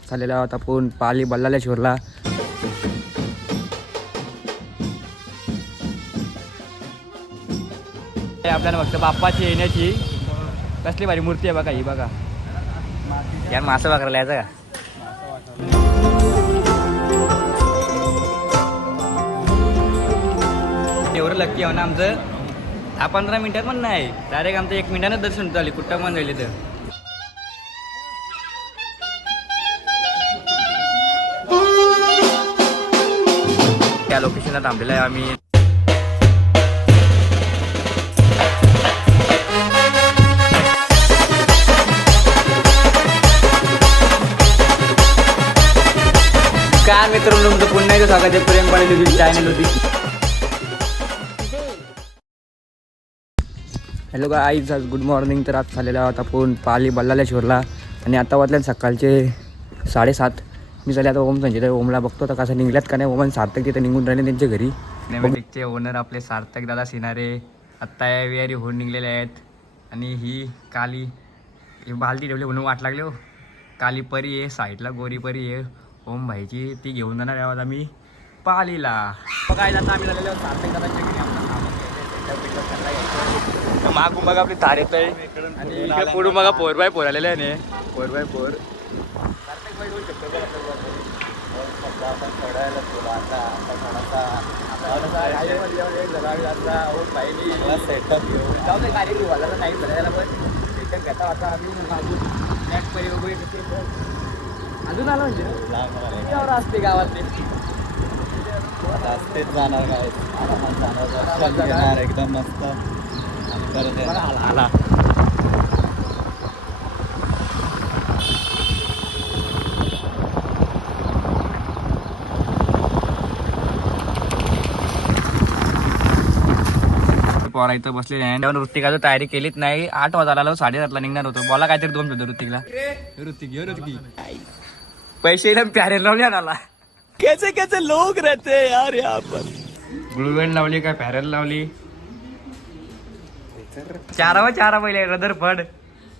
चाललेला आहोत आपण पाली बल्लाल्या शिवरला. आपल्याला फक्त बाप्पाची येण्याची कसली भारी मूर्ती आहे बघा. ही बघा यार, मासा बघायला यायचं का? एवढं लक्की आहे ना आमचं. 10-15 मिनिटात पण नाही, डायरेक्ट आमचं 1 मिनिटानं दर्शन झाले. कुठं पण राहिले तर त्या लोकेशनला थांबलेलं आहे आम्ही. काय मित्रांनो, तुमचं पुन्हा एकदा स्वागत आहे प्रेम पाटील चॅनल होती. हॅलो गाईज, आज गुड मॉर्निंग. तर आज चाललेला आहोत आपण पाली बल्लाल्या शिवरला आणि आता वाजल्या सकाळचे 7:30. मी झाले आता ओम संजय ओमला बघतो तर कसं निघल्यात का नाही. ओमन सार्थक तिथे निघून राहिले त्यांच्या घरी. सिनेमॅटिकचे ओनर आपले सार्थक दादा सिनारे आत्ता विहारी होऊन निघलेले आहेत. आणि ही काली बालती ठेवली म्हणून वाट लागले. हो, काली परी आहे साईडला, गोरी परी आहे ओम भाईची, ती घेऊन जाणार आहोत आम्ही पालीला. बघायला आता आम्ही झालेलो सार्थक दादाच्या घरी. मागून बघा आपली तार येत आहे आणि इकडे पुढून बघा 4x4 आलेले आहे ना, 4x4. अजून आला म्हणजे असते गावातले रस्तेच जाणार काय एकदम मस्त. आला पोरा इथं बसलेले आहे. ऋतिकाचं तयारी केलीच नाही. 8 वाजायला आलो, 7:30ला निघणार होतो. बोला काहीतरी 2 शब्द ऋतिकला. ऋतिक पैसे प्यारे लावले आणाला. कैसे कैसे लोग रहते हैं यार यहाँ पर. ग्लूवेन लावली काय पॅरेल लावली. 4 पहिले रदर फड.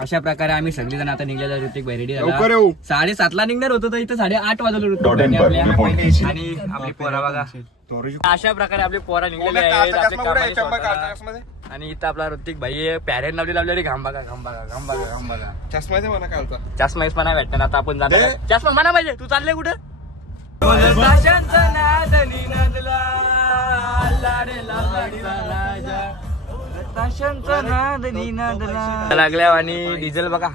अशा प्रकारे आम्ही सगळेजण आता निघलेला. ऋतिक भाई रेडी झाला. 7:30ला निघणार होतो तर इथं 8:30 वाजवलं ऋतिक आपल्या. आणि आपली पोरा बघा अशा प्रकारे आपली पोरा निघलेली आहेत. आणि इथं आपला ऋतिक भाई पॅरेल लावली. घाम बघा. चष्मा पण भेटणार. आता आपण जाणार. चष्मा म्हणा पाहिजे. तू चालले कुठं? लागल्या आणि डिझेल बघा.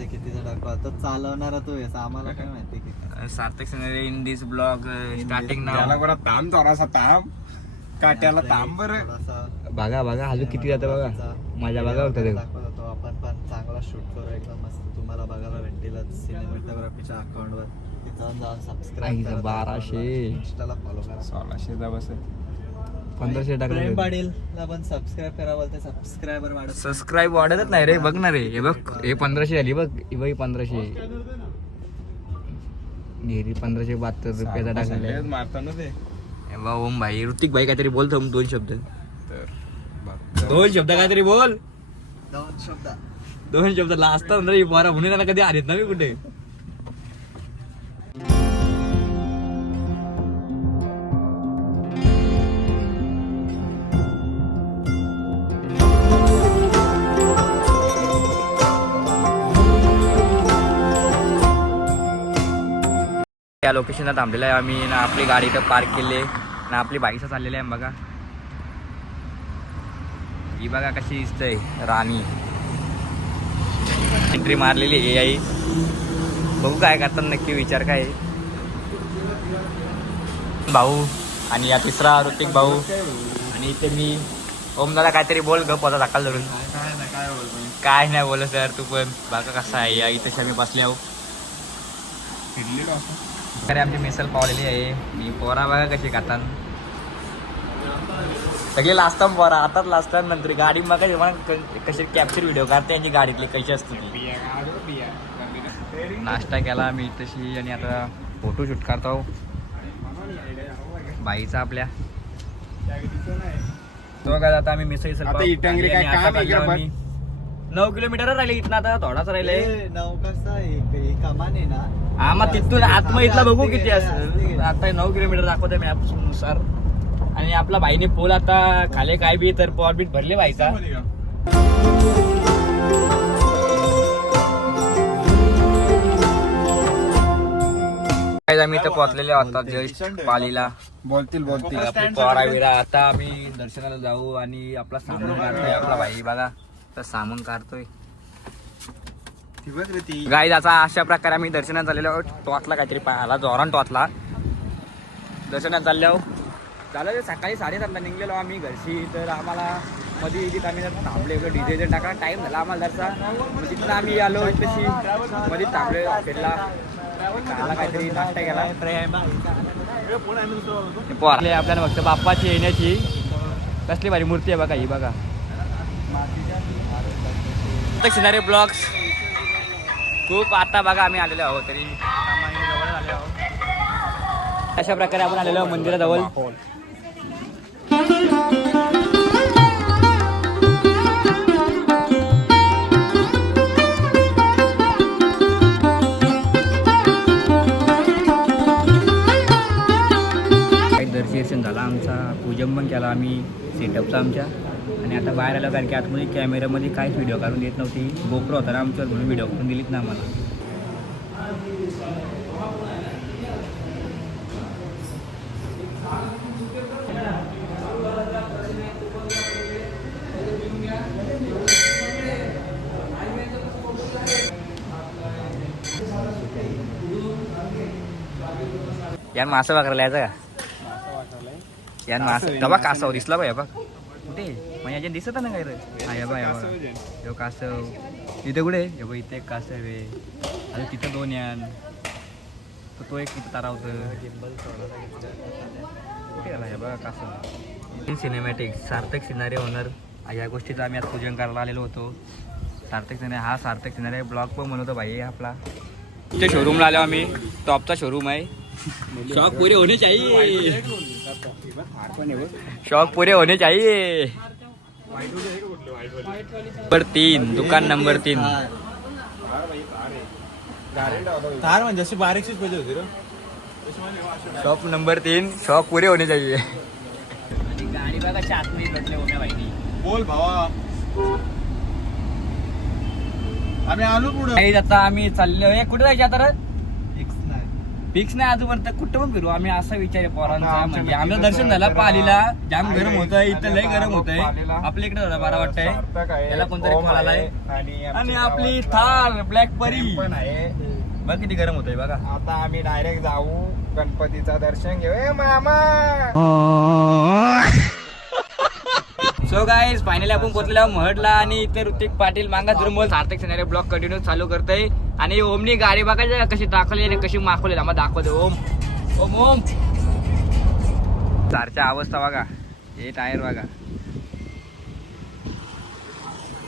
कितीचा टाकतो आता चालवणारा तो आहे, आम्हाला काय माहिती. Sarthak Sinare in this blog starting नाव. ताम थोडासा ताम काट्याला ताम बरं बघा हजू किती जातं बघा. माझ्या बघा होता दाखवतो आपण पण चांगला शूट करू एकदम मस्त. तुम्हाला बघायला भेटेल सिनेमॅटोग्राफीच्या अकाउंटवर. तिथं जाऊन सबस्क्राईब करा. 1200 इंस्टाला फॉलो करा. 1600 बस 1500 प्रेम टाकले. पाटीलला पण सबस्क्राईब करा. बोलते सबस्क्रायबर वाढत. सबस्क्राईब वाढतच नाही रे. बघ ना रे, हे बघ हे 1500 झाली बघ. ही बघ 1500 घेरी. 1572 टाकले. मारताना ते ओम भाई ऋतिक भाई काहीतरी बोलतो. 2 शब्द काहीतरी बोल. 2 शब्द लाजतात ना पोरा म्हणून त्यांना कधी आलेत ना मी कुठे. त्या लोकेशनला थांबलेलं आहे आम्ही ना. आपली गाडी इथं पार्क केली ना. आपली बाईकचं चाललेलं आहे बघा. ही बघा कशी दिसतंय राणी. एंट्री मारलेली आहे आई. बघू काय करतात नक्की. विचार काय भाऊ आणि या तिसरा ऋतिक भाऊ. आणि इथे मी ओम दादा. काहीतरी बोल ग पोता दाखल धरून. काय नाही बोल सर तू पण. बघा कसा आहे या इथे आम्ही बसले आहो. अरे आमची मिसल पावलेली आहे. मी पोरा बघा कशी खातात. सगळे लाजतात पोरा. आताच लाजतात नंतर गाडी मग कशी कॅप्चर व्हिडिओ काढते यांची गाडीतली कशी असते ती. नाश्ता केला मी तशी आणि आता फोटोशूट करतो बाईचा आपल्या. तो काय आता आम्ही मिसळ आता इटांगरी काय काम आहे का पण? 9 किलोमीटर राहिले इथं आता थोडाच राहिले. नौकाचा एक कमान आहे ना. हा मग तिथून आतमध्ये बघू किती असते. असतं. आता 9 किलोमीटर दाखवते मॅप नुसार. आणि आपला भाईने पोल आता खाले काय बी तर पॉर्बिट भरले व्हायचा. आम्ही इथं पोहोचलेले आहोत जस्ट पालीला. बोलतील आपली पोरा बिरा आता आम्ही दर्शनाला जाऊ आणि आपला सामान काढतोय आपला भाई बघा तर सामान काढतोय गाईज. आता अशा प्रकारे आम्ही दर्शनात झालेलो आहोत. टोचला काहीतरी पायाला जोरान टोचला. दर्शनात चाललो झालं ते सकाळी 7:30ला निघलेलो आम्ही घरशी. तर आम्हाला मध्ये इथे आम्ही जर थांबले डीजे टाका टाईम झाला आम्हाला जरसा. तिथून आम्ही आलो तशी मध्ये थांबले हॉटेलला. खायला काहीतरी नाश्ता केला. पोरले आपल्याला फक्त बाप्पाची येण्याची कसली भारी मूर्ती आहे बघा ही बघा. सिनारी ब्लॉग्स खूप आता बघा आम्ही आलेलो आहोत तरी जवळ आलेलो आहोत. अशा प्रकारे आपण आलेलो आहोत मंदिराजवळ. दर्शन झाला आमचा. पूजन पण केला आम्ही सेटअपचा आमच्या. आणि आता बाहेर आलो कारण की आतमध्ये कॅमेऱ्यामध्ये काहीच व्हिडिओ काढून देत नव्हती. गोप्रो होता ना आमच्यावर म्हणून व्हिडिओ करून दिलीच ना आम्हाला. यार मासा वाकरायला यायचं का यार मासा तेव्हा कासव दिसला बाय बघ कुठे मग याच्या दिसत ना काय रे. हा या बा यो कासव इथे कुठे हे बघ इथे एक कासव आहे. आणि तिथं 2 यान तो एक तिथं तारावतं कुठे आला हे बघा कासव. सिनेमॅटिक सार्थक सिनारी होणार या गोष्टीचं आम्ही आज पूजन करायला आलेलो होतो. सार्थक सिनारी हा सार्थक सिनारी ब्लॉग पण बनवतो भाई आपला. ते शोरूमला आलो आम्ही. टॉपचा शोरूम आहे. शौक पूरे होने चाहिए. शौक पूरे होने चाहिए. नंबर 3 दुकान नंबर 3. थार म्हणजे अशी बारीकशीच पाहिजे होती रे. शॉप नंबर 3 शौक पूरे होने चाहिए. आणि गाडी बघा आतमध्ये बसले होण्या भाईनी. बोल भावा आम्ही आलो पुढे. आता आम्ही चाललो कुठे जायचे आता रे फिक्स नाही अजून कुठं पण फिरू आम्ही. असा विचार आहे पोरांचा. म्हणजे आमचं दर्शन झालं पालीला. जाम गरम होतंय इथं लय गरम होतंय. आपल्या इकडे झालं बरं वाटतंय. याला कोणतरी कॉल आलाय. आणि आपली थार ब्लॅक परी पण आहे. बघ किती गरम होतंय बघा. आता आम्ही डायरेक्ट जाऊ गणपतीचं दर्शन घेऊ. ए मामा सो गाईज फायनली आपण पोहोचलो महडला. आणि इथे ऋतिक पाटील मांगा तिरुमल सार्थक सिनारी ब्लॉग कंटिन्यू चालू करतोय. आणि ओमनी गाडी बघायची कशी दाखवली आणि कशी माखवली आम्हाला दाखवते. ओम ओम ओम कारच्या अवस्था बघा. हे टायर बघा.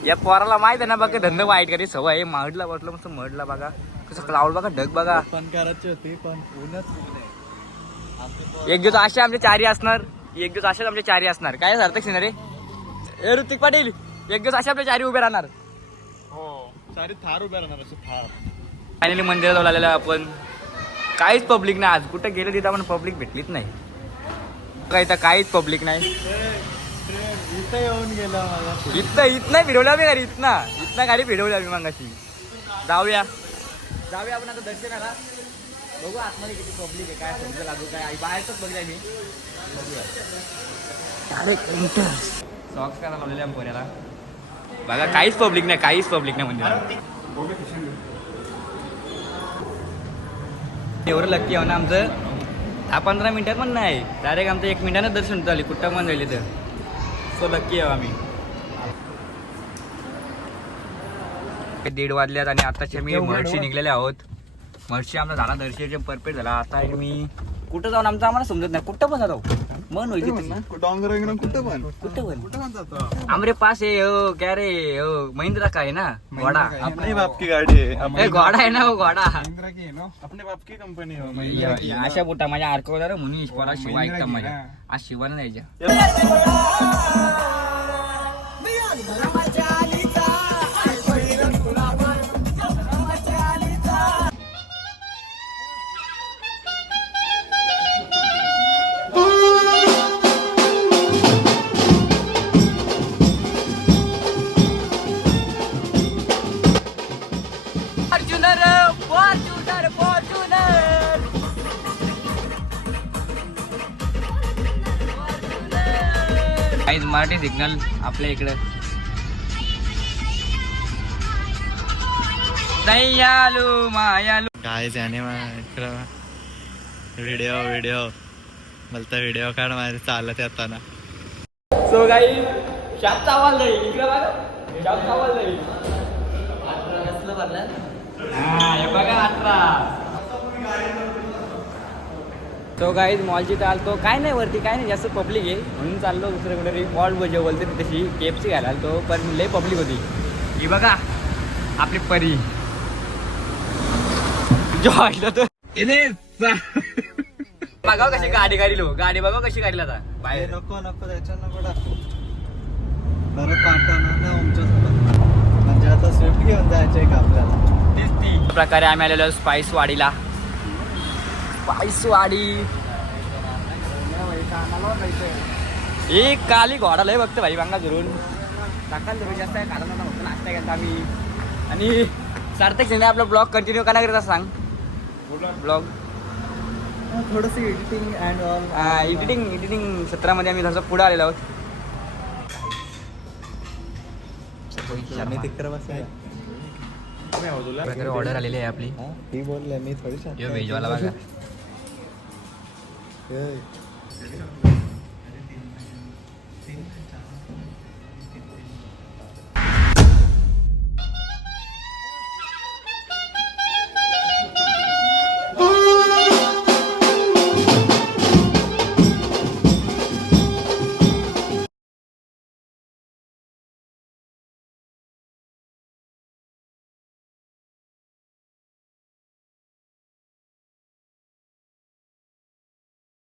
या पोराला माहित आहे ना बघा धंदा वाईट करी सवय. महडला बसलो मस्त महडला बघा कसं क्लाउड बघा ढग बघा. पण करायची होती पण ऊनच नाही. एक दिवस असे आमचे 4 असणार. एक दिवस असेच आमचे 4 असणार. काय सार्थक सिनारी ए ऋतिक पाटील एक दिवस असे आपले 4 उभे राहणार. हो सारी थार उभ्या राहणार असे थार. फायनली मंदिरात जाऊन आलेलो आपण. काहीच पब्लिक नाही आज. कुठं गेलो तिथं आपण पब्लिक भेटलीच नाही. काय इथं काहीच पब्लिक नाही. इथं येऊन गेला मला. इथं फिरवलं आम्ही गाडी. इथनं गाडी फिरवली आम्ही मागाशी. जाऊया आपण आता दर्शनाला. बघू आतमध्ये किती पब्लिक आहे काय समजा लागू काय बाहेरच बघले मी. सॉक्स काय लावलेले आम्ही पुण्याला बघा. काहीच पब्लिक नाही मंदिरात. एवढं लक्की आहे ना आमचं. 10-15 मिनिटात पण नाही डायरेक्ट आमचं 1 मिनिटानं दर्शन झाले. कुठं पण झाले तर सो लक्की आहे आम्ही. 1:30 वाजल्यात आणि आताचे मी महर्षी निघलेले आहोत. महर्षी आमचा झाला दर्शन परफेक्ट झाला. आता मी कुठं जाऊन आम्हाला समजत नाही. कुठं पण जातो मन होईल डोंगर कुठं पण आमरे पास आहे हो क्या रे हो महिंद्रा का आहे ना घोडा. अपनी बाप की गाडी आहे. घोडा आहे ना हो घोडा. अपने बाप की कंपनी हो. अशा बोटा माझ्या आरकवला म्हणून पोरा शिवा ऐकता माझ्या. आज शिवानं जायच्या. फॉर्च्युनर फॉर्च्युनर फॉर्च्युनर काहीच मराठी सिग्नल आपल्या इकडं दयालू मायालू काय त्याने व्हिडिओ मला तर व्हिडिओ काढ माझ्या चालत येताना. सो काही शापचा आवाज नाही इकडे बघा शापचा आवाज नाही हा हे बघा 18. तो काही मॉलची चालतो काय नाही वरती काय नाही जास्त पब्लिक आहे म्हणून चाललो दुसऱ्या कुठे मॉल बोलते तशी KFC घ्यायला आलतो पण लई पब्लिक होती. ही बघा आपली परी जॉयला तर बघा कशी गाडी काढली गाडी बघा कशी काढली आता बाहेर. नको त्याच्या नको टाकू परत पाठवणार ना आमच्यासोबत म्हणजे आता स्विफ्ट घेऊन जायचे का आपल्याला. तेच ती प्रकारे आम्ही आलेलो स्पाइस वाडीला. स्पाइस वाडी एक काली घोडा लय बघतो भाई बांगा धरून सकाळ धरून जास्त आहे कारण होतं नाश्ता घेतला आम्ही. आणि सार्थक शिंदे आपला ब्लॉग कंटिन्यू करायला करता सांग ब्लॉग थोडस एडिटिंग अँड ऑल. एडिटिंग सत्रामध्ये आम्ही थोडंसं पुढे आलेलो आहोत. मी तिकडे बसले ऑर्डर आलेली आहे आपली ती बोलले मी थोडी व्हेजवाला बघा